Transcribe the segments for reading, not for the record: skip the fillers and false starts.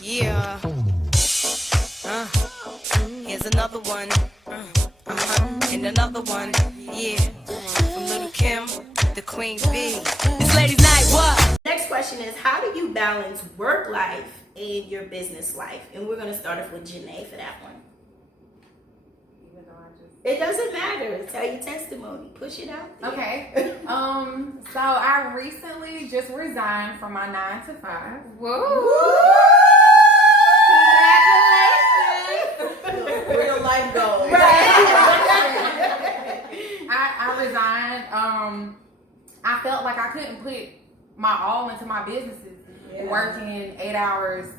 Yeah. Here's another one. And another one. Yeah. From Little Kim, the Queen Bee. It's ladies' night. What? Next question is, how do you balance work life and your business life? And we're gonna start off with Janae for that one. It doesn't matter. Tell your testimony. Push it out there. Okay. So I recently just resigned from my 9 to 5. Woo! Congratulations. Real life goal. Right. I resigned. I felt like I couldn't put my all into my businesses, working 8 hours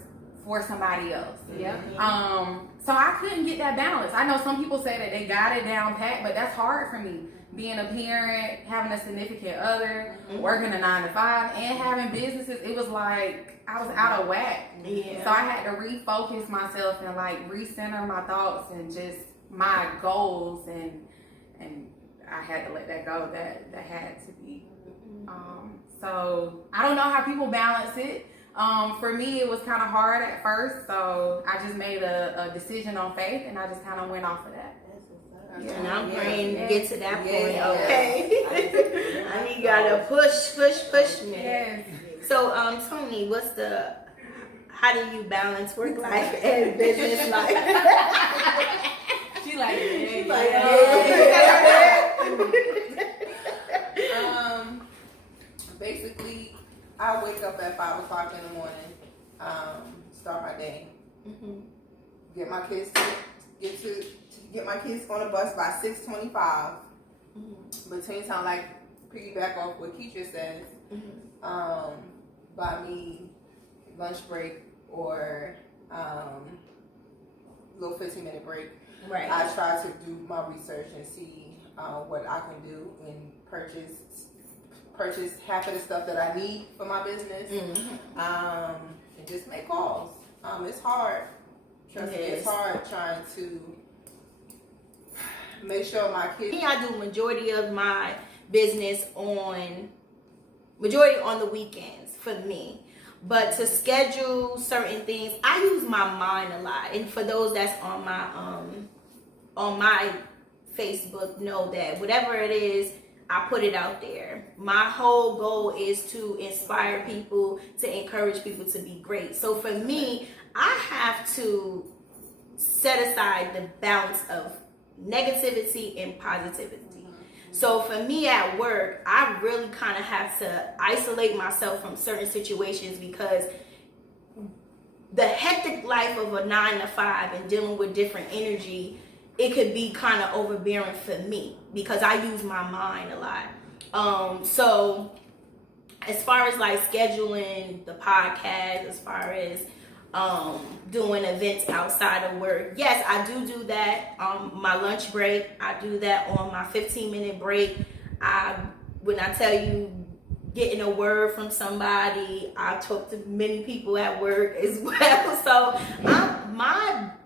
for somebody else. So I couldn't get that balance. I know some people say that they got it down pat, but that's hard for me. Being a parent, having a significant other, working a 9 to 5, and having businesses, it was like I was out of whack. Yeah. So I had to refocus myself and like recenter my thoughts and just my goals, and I had to let that go. That had to be. So I don't know how people balance it. For me, it was kind of hard at first, so I just made a decision on faith, and I just kind of went off of that. And I'm praying to get to that point, okay? I need y'all to push me. Yes. So, Tony, how do you balance work life and business life? She like, basically, I wake up at 5 o'clock in the morning, start my day, get my kids get my kids on the bus by 6:25. Between time, like piggyback off what Keisha says, buy me lunch break or little 15-minute break. Right. I try to do my research and see what I can do and purchase half of the stuff that I need for my business, and just make calls. It's hard. Trust me, it's hard trying to make sure my kids. I do majority of my business on the weekends for me. But to schedule certain things, I use my mind a lot. And for those that's on my Facebook, know that whatever it is, I put it out there. My whole goal is to inspire people, to encourage people to be great. So for me, I have to set aside the balance of negativity and positivity. So for me at work, I really kind of have to isolate myself from certain situations, because the hectic life of a 9 to 5 and dealing with different energy, it could be kind of overbearing for me because I use my mind a lot. So as far as like scheduling the podcast, as far as doing events outside of work, yes, I do that. My lunch break, I do that on my 15-minute break. When I tell you getting a word from somebody, I talk to many people at work as well. So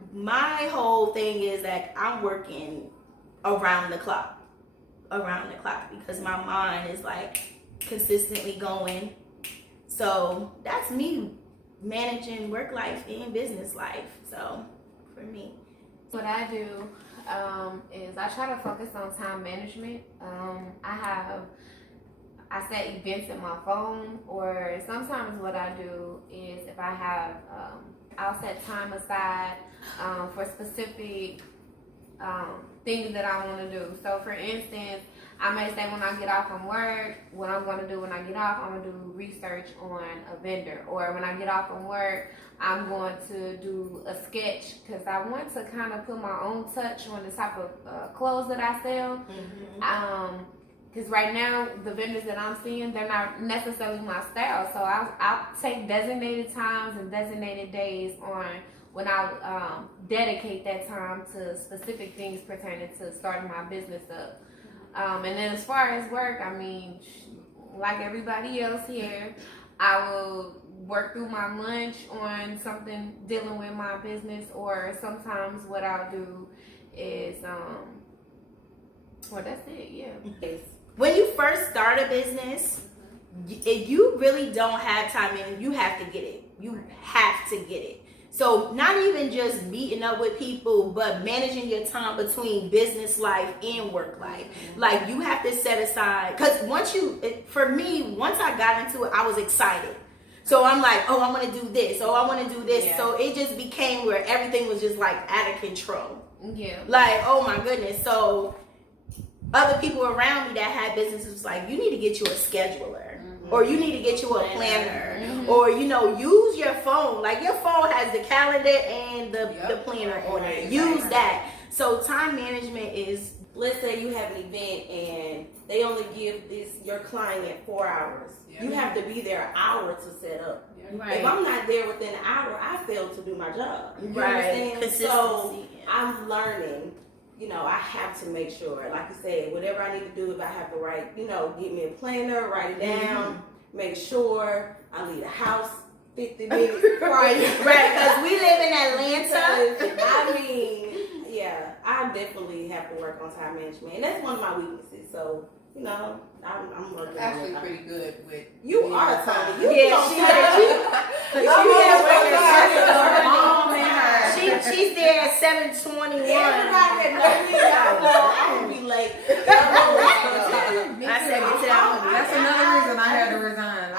my whole thing is that I'm working around the clock because my mind is like consistently going. So that's me managing work life and business life. So for me, what I do is I try to focus on time management. I set events in my phone, or sometimes what I do is if I have, I'll set time aside for specific things that I want to do. So for instance, I may say when I get off from work, what I'm going to do when I get off, I'm going to do research on a vendor. Or when I get off from work, I'm going to do a sketch, because I want to kind of put my own touch on the type of clothes that I sell. Because right now, the vendors that I'm seeing, they're not necessarily my style. So I'll take designated times and designated days on when I dedicate that time to specific things pertaining to starting my business up. And then as far as work, I mean, like everybody else here, I will work through my lunch on something dealing with my business, or sometimes what I'll do is, well, that's it, yeah. when you first start a business, if you really don't have time in, you have to get it. You have to get it. So not even just meeting up with people, but managing your time between business life and work life. Like you have to set aside, because once I got into it, I was excited. So I'm like, oh, I want to do this. Oh, I want to do this. Yeah. So it just became where everything was just like out of control. Yeah. Like, oh my goodness. So other people around me that had businesses was like, you need to get you a scheduler. Or you need to get you a planner, or use your phone. Like your phone has the calendar and the planner on it. Use that. So time management is. Let's say you have an event and they only give your client 4 hours. You have to be there an hour to set up. Right. If I'm not there within an hour, I fail to do my job. You right. understand? So I'm learning. I have to make sure, like you said, whatever I need to do, if I have to write, get me a planner, write it down, make sure I leave the house 50 minutes prior. Right, because we live in Atlanta. I mean, yeah, I definitely have to work on time management. And that's one of my weaknesses. So, I'm working actually pretty good with you are Tony. You she's there at 7:21. Everybody I will be late. That's another reason I had to resign.